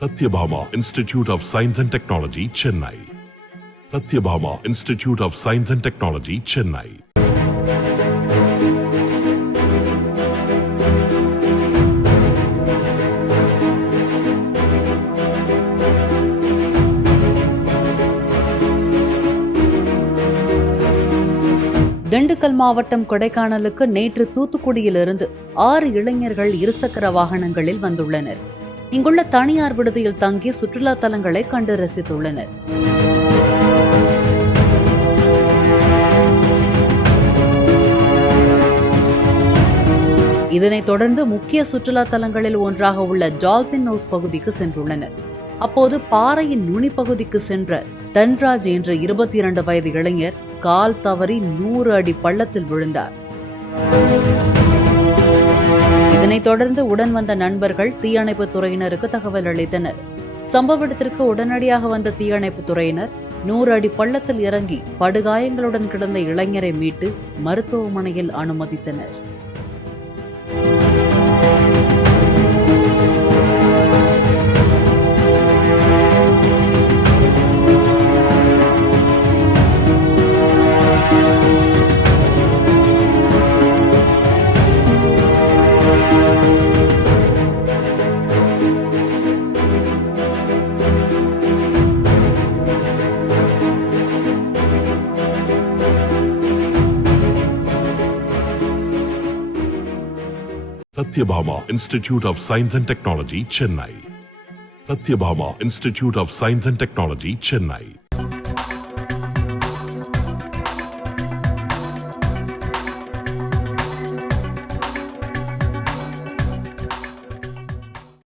Satyabhama Institute of Science and Technology, Chennai. Satyabhama Institute of Science and Technology, Chennai. Dindigul மாவட்டம் கொடைக்கானலுக்கு நேற்று தூத்துக்குடியிலிருந்து 6 இளைஞர்கள் இருசக்கர வாகனங்களில் வந்துள்ளனர். இங்குள்ள தனியார் விடுதியில் தங்கி சுற்றுலா தலங்களை கண்டு ரசித்துள்ளனர். இதனைத் தொடர்ந்து முக்கிய சுற்றுலா தலங்களில் ஒன்றாக உள்ள டால்பின் ஹவுஸ் பகுதிக்கு சென்றுள்ளனர். அப்போது பாறையின் நுனி பகுதிக்கு சென்ற தன்ராஜ் என்ற 22 வயது இளைஞர் கால் தவறி 100 அடி பள்ளத்தில் விழுந்தார். இதனைத் தொடர்ந்து உடன் வந்த நண்பர்கள் தீயணைப்பு துறையினருக்கு தகவல் அளித்தனர். சம்பவ இடத்திற்கு உடனடியாக வந்த தீயணைப்பு துறையினர் 100 அடி பள்ளத்தில் இறங்கி படுகாயங்களுடன் கிடந்த இளைஞரை மீட்டு மருத்துவமனையில் அனுமதித்தனர். Satyabhama Institute of Science and Technology, Chennai. Satyabhama Institute of Science and Technology, Chennai.